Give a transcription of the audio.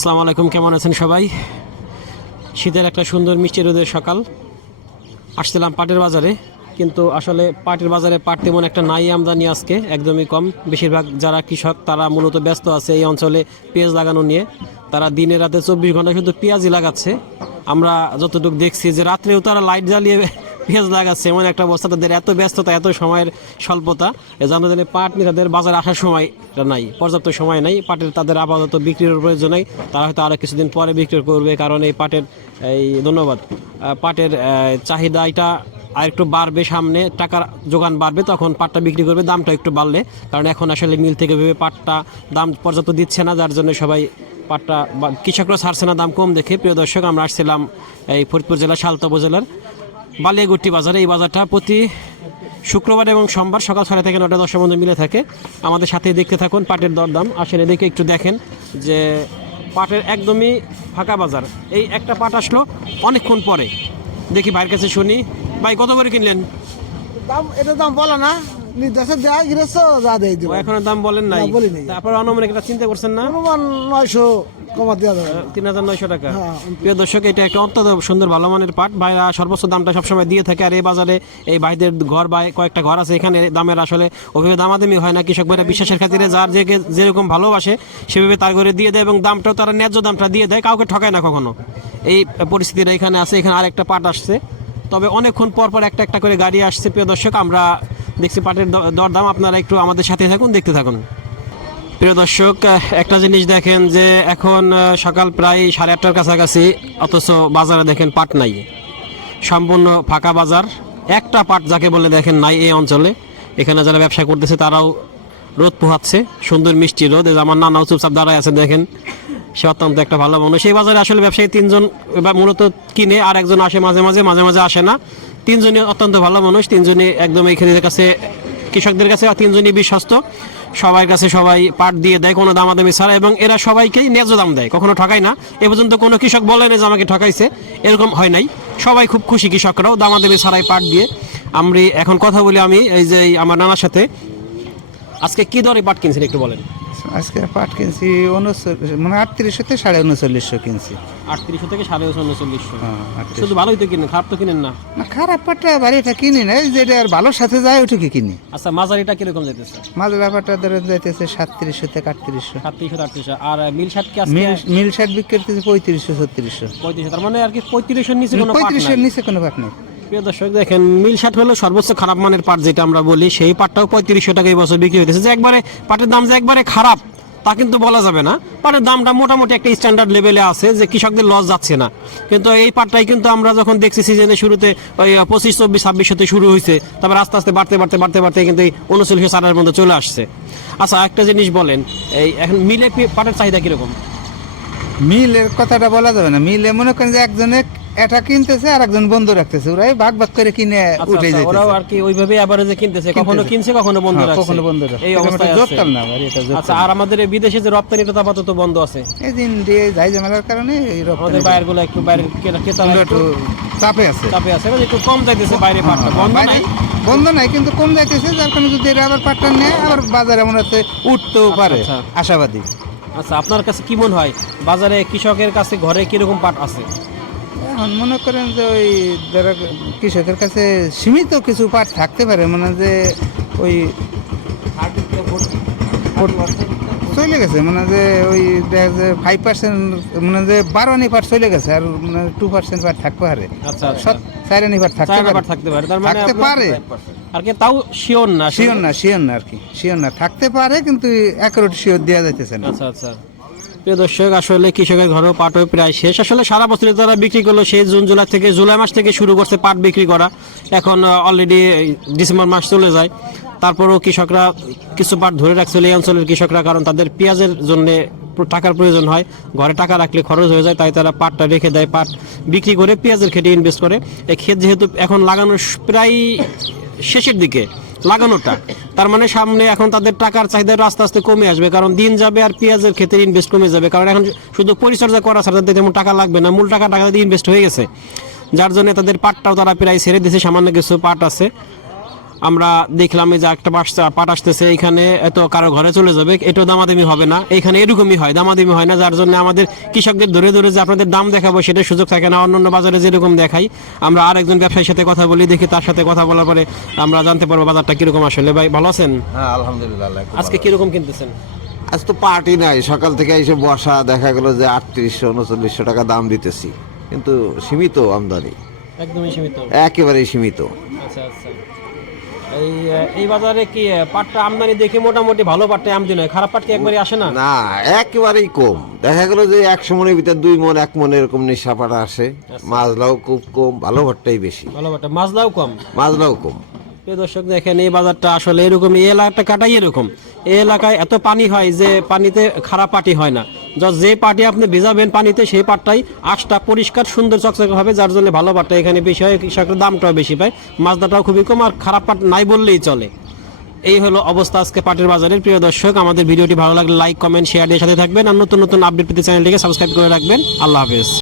আসসালামু আলাইকুম, কেমন আছেন সবাই? শীতের একটা সুন্দর মিষ্টি রোদের সকাল। আসছিলাম পাটের বাজারে, কিন্তু আসলে পাটের বাজারে পাট তেমন একটা নাই আমদানি আজকে, একদমই কম। বেশিরভাগ যারা কৃষক, তারা মূলত ব্যস্ত আছে এই অঞ্চলে পেঁয়াজ লাগানো নিয়ে। তারা দিনে রাতে চব্বিশ ঘণ্টা শুধু পেঁয়াজই লাগাচ্ছে। আমরা যতটুকু দেখছি যে রাত্রেও তারা লাইট জ্বালিয়ে পেঁয়াজ লাগাচ্ছে, এমন একটা অবস্থা, তাদের এত ব্যস্ততা, এত সময়ের স্বল্পতা জানা জানে পাট নিয়ে তাদের বাজারে আসার সময় নাই, পর্যাপ্ত সময় নাই, পাটের তাদের আপাতত বিক্রির প্রয়োজন নেই, তারা হয়তো আরও কিছুদিন পরে বিক্রি করবে, কারণ এই পাটের, এই ধন্যবাদ পাটের চাহিদা এটা আর একটু বাড়বে সামনে, টাকার যোগান বাড়বে, তখন পাটটা বিক্রি করবে, দামটা একটু বাড়লে, কারণ এখন আসলে মিল থেকে ভেবে পাটটা দাম পর্যাপ্ত দিচ্ছে না, যার জন্য সবাই পাটটা কৃষকরা ছাড়ছে না, দাম কম দেখে। প্রিয় দর্শক, আমরা আসছিলাম এই ফরিদপুর জেলার সালতা উপজেলার বালিয়াগুট্টি বাজারে। এই বাজারটা প্রতি শুক্রবার এবং সোমবার সকাল ছটা থেকে নটা দশটার মধ্যে মিলে থাকে। আমাদের সাথে দেখতে থাকুন পাটের দরদাম। আসেন এদিকে একটু দেখেন যে পাটের একদমই ফাঁকা বাজার। এই একটা পাট আসলো অনেকক্ষণ পরে। দেখি ভাইয়ের কাছে শুনি। ভাই, কত করে কিনলেন? দাম এটা দাম বলা না। নির্দেশে দেয় গিরেছ যা দেয় দিব। ও এখনও দাম বলেন নাই। না, বলি নাই। তারপর অনুমানিক এটা চিন্তা করছেন না? অনুমান নয়শো কমা দেওয়া যাবে তিন হাজার নয়শো টাকা। হ্যাঁ। প্রিয় দর্শক এটা একটা অত্যন্ত সুন্দর ভালো মানের পাট। ভাইরা সর্বোচ্চ দামটা সবসময় দিয়ে থাকে। আর এই বাজারে এই ভাইদের ঘর বা কয়েকটা ঘর আছে এখানে দামের আসলে দামাদামি হয় না। কৃষক ভাইরা বিশ্বাসের খাতিরে যার যে যেরকম ভালোবাসে সেভাবে তার ঘরে দিয়ে দেয় এবং দামটাও তারা ন্যায্য দামটা দিয়ে দেয়। কাউকে ঠকায় না কখনো। এই পরিস্থিতিটা এখানে আছে এখানে আরেকটা পাট আসছে। তবে অনেকক্ষণ পর পর একটা একটা করে গাড়ি আসছে। প্রিয় দর্শক আমরা দেখছি পাটের দরদাম, আপনারা একটু আমাদের সাথে থাকুন, দেখতে থাকুন। প্রিয় দর্শক একটা জিনিস দেখেন যে এখন সকাল প্রায় সাড়ে আটটার কাছাকাছি, অথচ বাজারে দেখেন পাট নাই। সম্পূর্ণ ফাঁকা বাজার। একটা পাট যাকে বলে দেখেন নাই এই অঞ্চলে। এখানে যারা ব্যবসা করতেছে, তারাও রোদ পোহাচ্ছে। সুন্দর মিষ্টি রোদ। আমার নানাও চুপচাপ দাঁড়ায় আছে, দেখেন। সে অত্যন্ত একটা ভালো মানুষ এই বাজারে আসলে ব্যবসায়ী তিনজন মূলত কিনে আর একজন আসে মাঝে মাঝে মাঝে মাঝে আসে না। তিনজনই অত্যন্ত ভালো মানুষ, তিনজনই একদম এই খেতের কাছে, কৃষকদের কাছে তিনজনই বিশ্বস্ত। সবার কাছে সবাই পাট দিয়ে দেয়, কোনো দামাদামি ছাড়া, এবং এরা সবাইকেই ন্যায্য দাম দেয়। কখনো ঠকায় না। এ পর্যন্ত কোনো কৃষক বলে না যে আমাকে ঠকাইছে। এরকম হয় নাই। সবাই খুব খুশি কৃষকরাও দামাদামি ছাড়াই পাট দিয়ে। আমি এখন কথা বলি আমি, এই যে আমার নানার সাথে। আজকে কি দরে পাট কিনছেন একটু বলেন? আজকে পাট কিনছি উনচল্লিশ মানে আটত্রিশশো থেকে সাড়ে উনচল্লিশশো কিনছি। আটত্রিশশো থেকে সাড়ে উনচল্লিশশো হ্যাঁ। শুধু ভালোই তো কিনেন খারাপ তো কিনেন না। না খারাপ পাটটা বাড়িটা কিনি না যেটা আর ভালোর সাথে যায় ওটুকু কিনি? আচ্ছা মাঝারিটা কীরকম যেতেছে মাঝে ব্যাপারটা ধরে যাইতেছে সাতত্রিশশো থেকে আটত্রিশশো। সাতত্রিশশো আটত্রিশশো। আর মিল শার্ট কি মিল মিল শার্ট বিক্রি করতেছে পঁয়ত্রিশশো ছত্রিশশো। পঁয়ত্রিশশো তার মানে আর কি পঁয়ত্রিশের নিচে কোনো। পঁয়ত্রিশের নিচে কোনো পাট নেই। প্রিয় দর্শক, দেখেন, মিল শার্ট হলো সর্বোচ্চ খারাপ মানের পাট যেটা আমরা বলি। সেই পাটটাও পঁয়ত্রিশশো টাকা এই বছর বিক্রি হইতেছে। যে একবারে পাটের দাম যে একবারে খারাপ, তা কিন্তু বলা যাবে না। পাটের দামটা মোটামুটি একটা স্ট্যান্ডার্ড লেভেলে আছে যে কৃষকদের লস যাচ্ছে না। কিন্তু এই পাটটাই কিন্তু আমরা যখন দেখছি সিজনের শুরুতে, ওই পঁচিশ, চব্বিশ ছাব্বিশতে শুরু হয়েছে তারপর আস্তে আস্তে বাড়তে বাড়তে বাড়তে বাড়তে কিন্তু এই উনচল্লিশশো চারের মধ্যে চলে আসছে। আচ্ছা একটা জিনিস বলেন, এই এখন মিলে পাটের চাহিদা কীরকম? মিলের কথাটা বলা যাবে না। মিলে মনে করেন যে একজনে এটা কিনতেছে আর একজন বন্ধ রাখতেছে। ওরাই ভাগ ভাগ করে কিনে আচ্ছা, উঠে আচ্ছা, ওরাও আর কি ওইভাবে অ্যাভারেজে কিনতেছে কখনো কিনছে কখনো বন্ধ হ্যাঁ, রাখছে। কখনো বন্ধ রাখছে। এই অবস্থায় আছে। না ভাই, এটা আচ্ছা আর আমাদের বিদেশে যে রপ্তানিটা তো আপাতত বন্ধ আছে? এই দিন দিয়ে যাই ঝামেলার কারণে এই রপ্তানি একটু ক্রেতা- ক্রেতারা একটু চাপে আছে। চাপে আছে মানে একটু কম যাইতেছে বাইরে পাটটা। বন্ধ নাই? বন্ধ নাই কিন্তু কম যাইতেছে যার কারণে যদি এরা আবার পাটটা নেয় আবার বাজারে মনে হচ্ছে উঠতেও পারে। আচ্ছা। আশাবাদী। আচ্ছা আপনার কাছে কি মনে হয় বাজারে কৃষকের কাছে ঘরে কীরকম পাট আছে? মনে করেন যে ওই যারা কৃষকের কাছে সীমিত কিছু পাট থাকতে পারে মানে যে ওই চলে গেছে মানে যে ওই দেখা যায় ফাইভ পার্সেন্ট মানে যে বারো আনি পাট চলে গেছে আর মানে টু পার্সেন্ট পাট থাকতে পারে। আচ্ছা আচ্ছা। চার আনি পাট থাকতে পারে। পাট থাকতে পারে মানে থাকতে পারে। আর কি তাও শিওর না শিওর না শিওর না আর কি শিওর না। থাকতে পারে কিন্তু একারোট শিওর দেওয়া যাইতেছে না। আচ্ছা আচ্ছা। প্রিয় দর্শক, আসলে কৃষকের ঘরেও পাটও প্রায় শেষ। আসলে সারা বছরে তারা বিক্রি করল, সেই জুন, জুলাই থেকে, জুলাই মাস থেকে শুরু করছে পাট বিক্রি করা। এখন অলরেডি ডিসেম্বর মাস চলে যায়। তারপরেও কৃষকরা কিছু পাট ধরে রাখছিল এই অঞ্চলের কৃষকরা, কারণ তাদের পেঁয়াজের জন্য টাকার প্রয়োজন হয়। ঘরে টাকা রাখলে খরচ হয়ে যায়, তাই তারা পাটটা রেখে দেয়, পাট বিক্রি করে পেঁয়াজের খেটে ইনভেস্ট করে। এই ক্ষেত যেহেতু এখন লাগানোর প্রায় শেষের দিকে। লাগানোটা। তার মানে সামনে এখন তাদের টাকার চাহিদা আস্তে আস্তে কমে আসবে, কারণ দিন যাবে আর পেঁয়াজের ক্ষেত্রে ইনভেস্ট কমে যাবে, কারণ এখন শুধু পরিচর্যা করা ছাড়া তাদের তেমন টাকা লাগবে না, মূল টাকা টাকা ইনভেস্ট হয়ে গেছে। যার জন্য তাদের পাটটাও তারা প্রায় ছেড়ে দিয়েছে, সামান্য কিছু পাট আছে। আমরা দেখলাম যে একটা পাট পাট আসতেছে এখানে এত কারও ঘরে চলে যাবে এটাও দামাদামি হবে না। এখানে এরকমই হয় দামাদামি হয় না যার জন্য আমাদের কৃষকদের ধরে ধরে যে আপনাদের দাম দেখাবো সেটা সুযোগ থাকে না অন্যান্য বাজারে যেরকম দেখাই। আমরা আরেকজন ব্যবসায়ীর সাথে কথা বলি দেখি তার সাথে কথা বলার পরে আমরা জানতে পারব বাজারটা কীরকম আসলে। ভাই ভালো আছেন? হ্যাঁ আলহামদুলিল্লাহ আজকে কীরকম কিনতেছেন? আজ তো পার্টি নাই সকাল থেকে এসে বসা দেখা গেল যে আটত্রিশশো উনচল্লিশশো টাকা দাম দিতেছি। কিন্তু সীমিত আমদানি। একদমই সীমিত। একেবারেই সীমিত। আচ্ছা আচ্ছা। এই এই বাজারে কি পাটটা আমদানি দেখে মোটামুটি ভালো পাটটা আমদানি হয় খারাপ পাট কি একবারে আসে না? না একেবারেই কম। দেখা গেল যে একশো মনের ভিতর দুই মন এক মন এরকম নিশা পাটা আসে। মাছলাও খুব কম ভালো পাটটাই বেশি। ভালো পাটটা মাছদাও কম? মাছলাও কম। প্রিয় দর্শক, দেখেন এই বাজারটা আসলে এরকম, এই এলাকাটা কাটাই এরকম। এই এলাকায় এত পানি হয় যে পানিতে খারাপ পাটি হয় না। যা যে পাটি আপনি ভিজাবেন পানিতে, সেই পাটটাই আশটা পরিষ্কার, সুন্দর, চকচকে হবে, যার জন্য ভালো পাটটা এখানে বেশি হয়, কৃষকের দামটাও বেশি পায়। মাছদাটাও খুবই কম আর খারাপ পাট নাই বললেই চলে। এই হলো অবস্থা আজকে পাটের বাজারের। প্রিয় দর্শক, আমাদের ভিডিওটি ভালো লাগলে লাইক, কমেন্ট শেয়ার দিয়ে সাথে থাকবেন। আর নতুন নতুন আপডেট পেতে চ্যানেলটিকে সাবস্ক্রাইব করে রাখবেন। আল্লাহ হাফেজ।